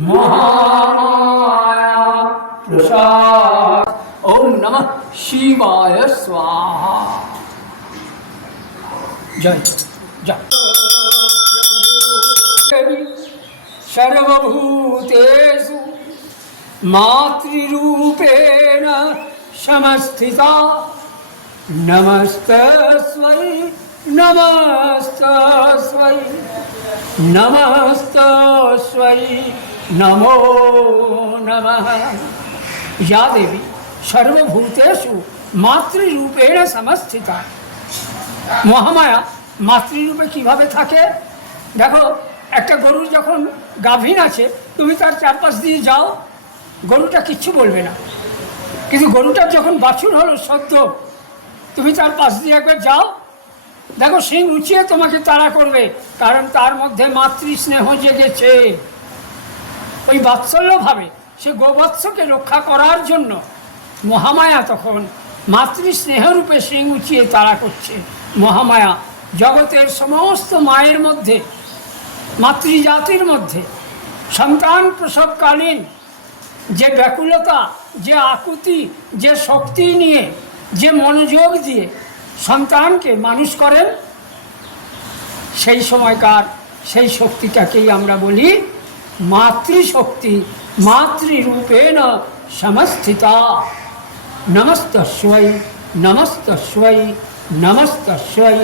महामाया प्रसाद। ओम नमः शिवाय स्वाहा। जय जय। सर्वभूतेषु मातृरूपेण समस्थिता नमस्तस्मै नमस्तस्मै नमस्तस्मै नमो नमः। या देवी सर्वभूतेषु मातृरूपेण समस्थिता। মহামায়া মাতৃরূপে কিভাবে থাকে দেখো, একটা গরুর যখন গাভীন আছে তুমি তার চারপাশ দিয়ে যাও, গরুটা কিচ্ছু বলবে না। কিন্তু গরুটার যখন বাছুর হলো সদ্য, তুমি তার পাশ দিয়ে একবার যাও, দেখো শিং উঁচিয়ে তোমাকে তাড়া করবে, কারণ তার মধ্যে মাতৃস্নেহ জেগেছে। ওই বাৎসল্যভাবে সে গোবৎসকে রক্ষা করার জন্য মহামায়া তখন মাতৃস্নেহরূপে শিং উঁচিয়ে তাড়া করছে। মহামায়া জগতের সমস্ত মায়ের মধ্যে, মাতৃজাতির মধ্যে সন্তান প্রসবকালীন যে ব্যাকুলতা, যে আকুতি, যে শক্তি নিয়ে, যে মনোযোগ দিয়ে সন্তানকে মানুষ করেন, সেই সময়কার সেই শক্তিটাকেই আমরা বলি মাতৃশক্তি। মাতৃরূপেণ সমস্থিতা নমস্তস্मै নমস্তস্मै নমস্তস্मै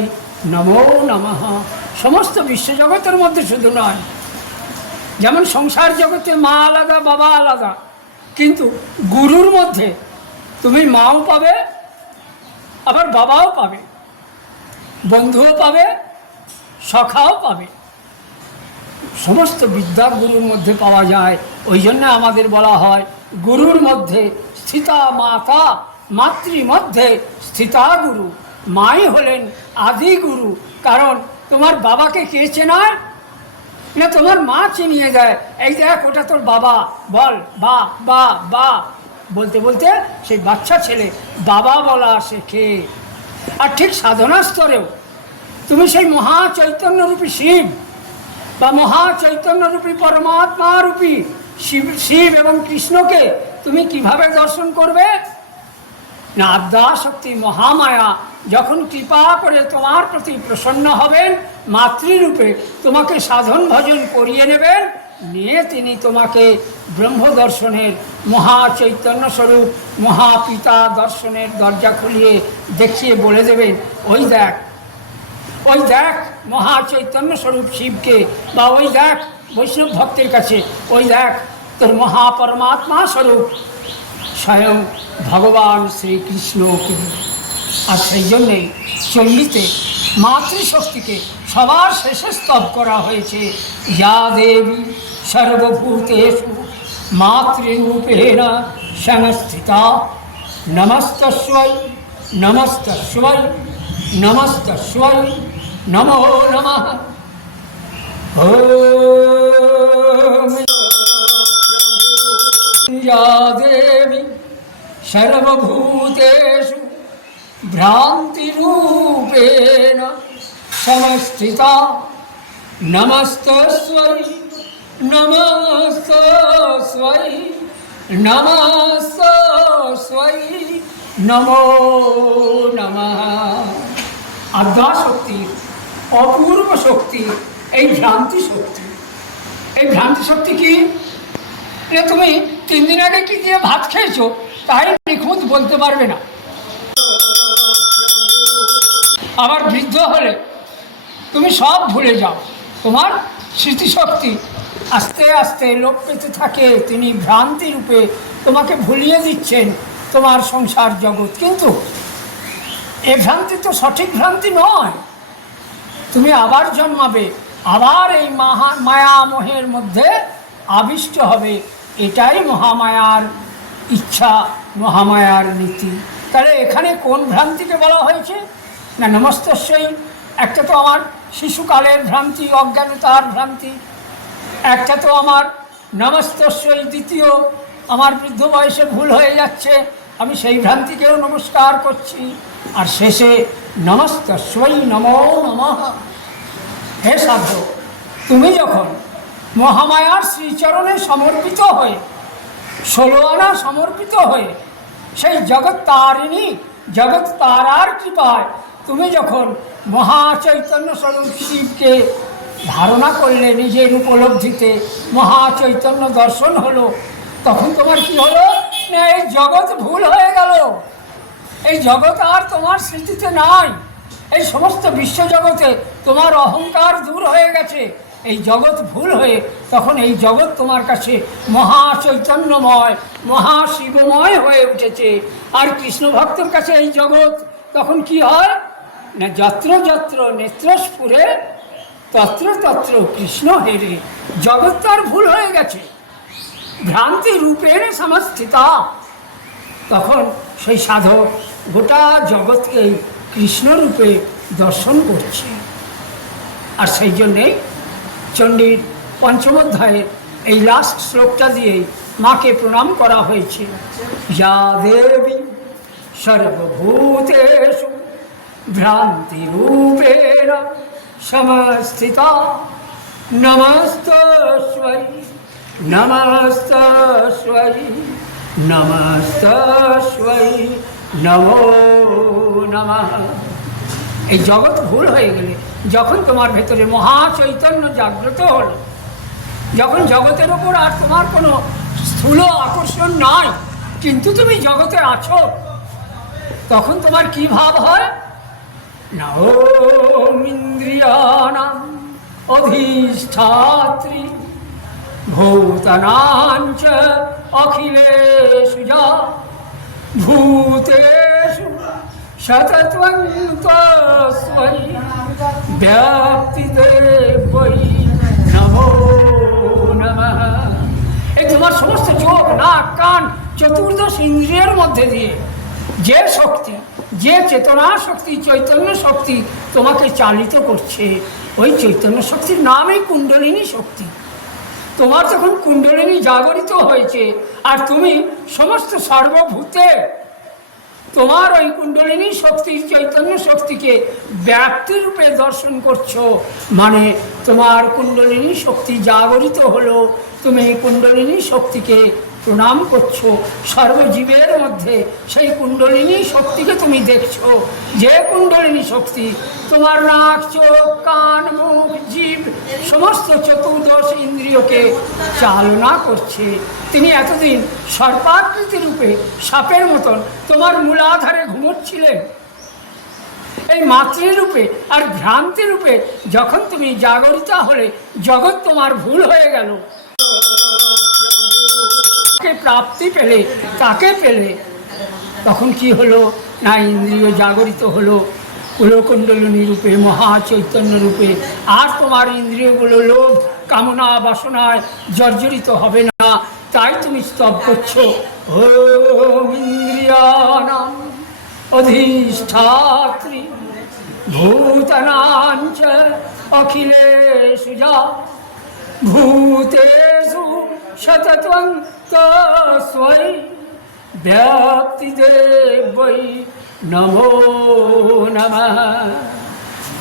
নমো নমঃ। সমস্ত বিশ্বজগতের মধ্যে শুধু নয়, যেমন সংসার জগতে মা আলাদা বাবা আলাদা, কিন্তু গুরুর মধ্যে তুমি মাও পাবে, আবার বাবাও পাবে, বন্ধুও পাবে, সখাও পাবে। সমস্ত বিদ্যার গুরুর মধ্যে পাওয়া যায়। ওই জন্য আমাদের বলা হয় গুরুর মধ্যে স্থিতা মাতা, মাতৃ মধ্যে স্থিতা গুরু। মাই হলেন আদি গুরু। কারণ তোমার বাবাকে কে চেনায় না, তোমার মা চিনিয়ে দেয়। এই দেখ ওটা তোর বাবা, বল বা বা বা বলতে বলতে সেই বাচ্চা ছেলে বাবা বলা শেখে। আর ঠিক সাধনা স্তরেও তুমি সেই মহা চৈতন্যরূপী শিব বা মহা চৈতন্যরূপী পরমাত্মা রূপী শিব এবং কৃষ্ণকে তুমি কিভাবে দর্শন করবে না, আদ্যাশক্তি মহামায়া যখন কৃপা করে তোমার প্রতি প্রসন্ন হবেন, মাতৃরূপে তোমাকে সাধন ভজন করিয়ে নেবেন, নিয়ে তিনি তোমাকে ব্রহ্ম দর্শনের, মহা চৈতন্য স্বরূপ মহাপিতা দর্শনের দরজা খুলিয়ে দেখিয়ে বলে দেবেন, ওই দেখ, ওই দেখ মহা চৈতন্য স্বরূপ শিবকে, বা ওই দেখ বৈষ্ণব ভক্তের কাছে, ওই দেখ তোর মহাপরমাত্মা স্বরূপ স্বয়ং ভগবান শ্রীকৃষ্ণকে। আর সেই জন্যেই চণ্ডীতে মাতৃশক্তিকে সবার শেষে স্তব করা হয়েছে। যা দেবী সর্বভূতেষু মাতৃরূপেণ সংস্থিতা নমস্তস্मै নমস্তস্मै নমস্তস্मै নমো নমঃ। ওম या देवी सर्वभूतेषु भ्रान्तिरूपेण समस्थिता नमस्तस्मै नमस्तस्मै नमस्तस्मै नमो नमः। আদ্যাশক্তির অপূর্ব শক্তি এই ভ্রান্তি শক্তি। এই ভ্রান্তি শক্তি কি? তুমি 3 দিন আগে কি দিয়ে ভাত খেয়েছো তাই নিখুঁত বলতে পারবে না। আবার বৃদ্ধ হলে তুমি সব ভুলে যাও, তোমার স্মৃতিশক্তি আস্তে আস্তে লোপ পেতে থাকে। তিনি ভ্রান্তি রূপে তোমাকে ভুলিয়ে দিচ্ছেন তোমার সংসার জগৎ। কিন্তু এ ভ্রান্তি তো সঠিক ভ্রান্তি নয়। তুমি আবার জন্মাবে, আবার এই মায়া মোহের মধ্যে আবিষ্ট হবে। এটাই মহামায়ার ইচ্ছা, মহামায়ার নীতি। তাহলে এখানে কোন ভ্রান্তিকে বলা হয়েছে না নমস্তস্मै? একটা তো আমার শিশুকালের ভ্রান্তি, অজ্ঞানতার ভ্রান্তি। একটা তো আমার নমস্তস্मै দ্বিতীয়, আমার বৃদ্ধ বয়সে ভুল হয়ে যাচ্ছে, আমি সেই ভ্রান্তিকেও নমস্কার করছি। আর শেষে নমস্তস্मै নমো নমঃ। হে সাধক, তুমি যখন মহামায়ার শ্রীচরণে সমর্পিত হয়ে, 16 আনা সমর্পিত হয়ে, সেই জগৎ তারিণী জগৎ তারার কৃপায় তুমি যখন মহাচৈতন্য স্বরূপ শিবকে ধারণা করলে, নিজের উপলব্ধিতে মহাচৈতন্য দর্শন হলো, তখন তোমার কি হলো না, এই জগৎ ভুল হয়ে গেল। এই জগৎ আর তোমার স্মৃতিতে নাই। এই সমস্ত বিশ্বজগতে তোমার অহংকার দূর হয়ে গেছে। এই জগৎ ভুল হয়ে তখন এই জগৎ তোমার কাছে মহাচৈতন্যময় মহাশিবময় হয়ে উঠেছে। আর কৃষ্ণ ভক্তের কাছে এই জগৎ তখন কি হয় না, যত্র যত্র নেত্রস্ফুরে তত্র তত্র কৃষ্ণ হেরে। জগৎ তার ভুল হয়ে গেছে, ভ্রান্তি রূপের সমস্থিতা। তখন সেই সাধক গোটা জগৎকে কৃষ্ণরূপে দর্শন করছে। আর সেই জন্যেই চণ্ডীর পঞ্চম অধ্যায়ের এই লাস্ট শ্লোকটা দিয়ে মাকে প্রণাম করা হয়েছে। যা দেবী সর্বভূতেষু ভ্রান্তি রূপেণ সমস্থিতা নমস্তস্मै নমস্তস্मै নমস্তস্मै নমো নমঃ। এই জগৎ ভুল হয়ে গেলে, যখন তোমার ভেতরে মহাচৈতন্য জাগ্রত হলো, যখন জগতের ওপর আর তোমার কোনো স্থূল আকর্ষণ নাই, কিন্তু তুমি জগতে আছো, তখন তোমার কি ভাব হয় না, ওম ইন্দ্রিয়াণাম অধিষ্ঠাত্রী ভূতানাঞ্চ অখিলেষু যা ভূতেষু সতত্বং তস্मै ব্যাপ্তিদেবৈ নমো নমঃ। এই তোমার সমস্ত চোখ, নাক, কান, চতুর্দশ ইন্দ্রিয়ের মধ্যে দিয়ে যে শক্তি, যে চেতনা শক্তি, চৈতন্য শক্তি তোমাকে চালিত করছে, ওই চৈতন্য শক্তির নামই কুণ্ডলিনী শক্তি। তোমার যখন কুণ্ডলিনী জাগরিত হয়েছে আর তুমি সমস্ত সর্বভূতে তোমার ওই কুণ্ডলিনী শক্তির, চৈতন্য শক্তিকে ব্যক্তিরূপে দর্শন করছো, মানে তোমার কুণ্ডলিনী শক্তি জাগরিত হলো, তুমি কুণ্ডলিনী শক্তিকে প্রণাম করছো। সর্বজীবের মধ্যে সেই কুণ্ডলিনী শক্তিকে তুমি দেখছো, যে কুণ্ডলিনী শক্তি তোমার নাক, চোখ, কান, মুখ, জিভ সমস্ত চতুর্দশ ইন্দ্রিয়কে চালনা করছে। তিনি এতদিন সর্পাকৃতি রূপে সাপের মতন তোমার মূলাধারে ঘুমোচ্ছিলেন। এই মাতৃরূপে আর ভ্রান্তি রূপে যখন তুমি জাগরিতা হলে, জগৎ তোমার ভুল হয়ে গেল। প্রাপ্তি পেলে, তাকে পেলে, তখন কি হলো না, ইন্দ্রিয় জাগরিত হলো কুলকুণ্ডলিনী রূপে, মহাচৈতন্য রূপে। আর তোমার ইন্দ্রিয়গুলো লোভ, কামনা, বাসনায় জর্জরিত হবে না। তাই তুমি স্তব করছো, ওম ইন্দ্রিয়াণাম অধিষ্ঠাত্রী ভূতানাঞ্চ অখিলেষু যা ভূতেষু সতত্বং তস্मै ব্যক্তিদেবৈ নমো নমঃ।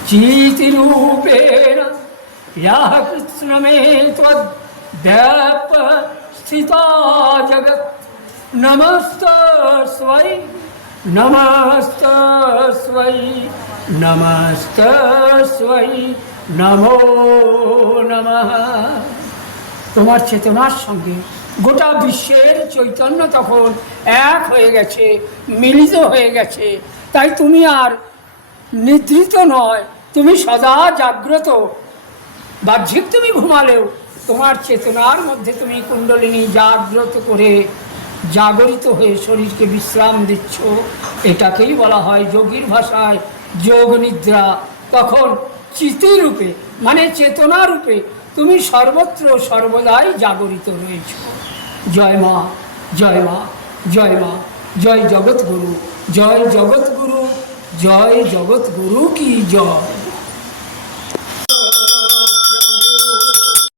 চিতিরূপেণ ইয়াহ কৃষ্ণমে ত্বদ্ব্যাপস্থিতা জগৎ নমস্তস্मै নমস্তস্मै নমস্তস্मै নমো নমঃ। তোমার চেতনার সঙ্গে গোটা বিশ্বের চৈতন্য তখন এক হয়ে গেছে, মিলিত হয়ে গেছে। তাই তুমি আর নিদ্রিত নয়, তুমি সদা জাগ্রত। বাহ্যিক তুমি ঘুমালেও তোমার চেতনার মধ্যে তুমি কুণ্ডলিনী জাগ্রত করে জাগরিত হয়ে শরীরকে বিশ্রাম দিচ্ছ। এটাকেই বলা হয় যোগীর ভাষায় যোগ নিদ্রা। তখন চিতিরূপে মানে চেতনা রূপে তুমি সর্বত্র সর্বদাই জাগরিত রয়েছ। জয় মা, জয় মা, জয় মা, জয় জগৎগুরু, জয় জগৎগুরু, জয় জগৎগুরু কি জয়।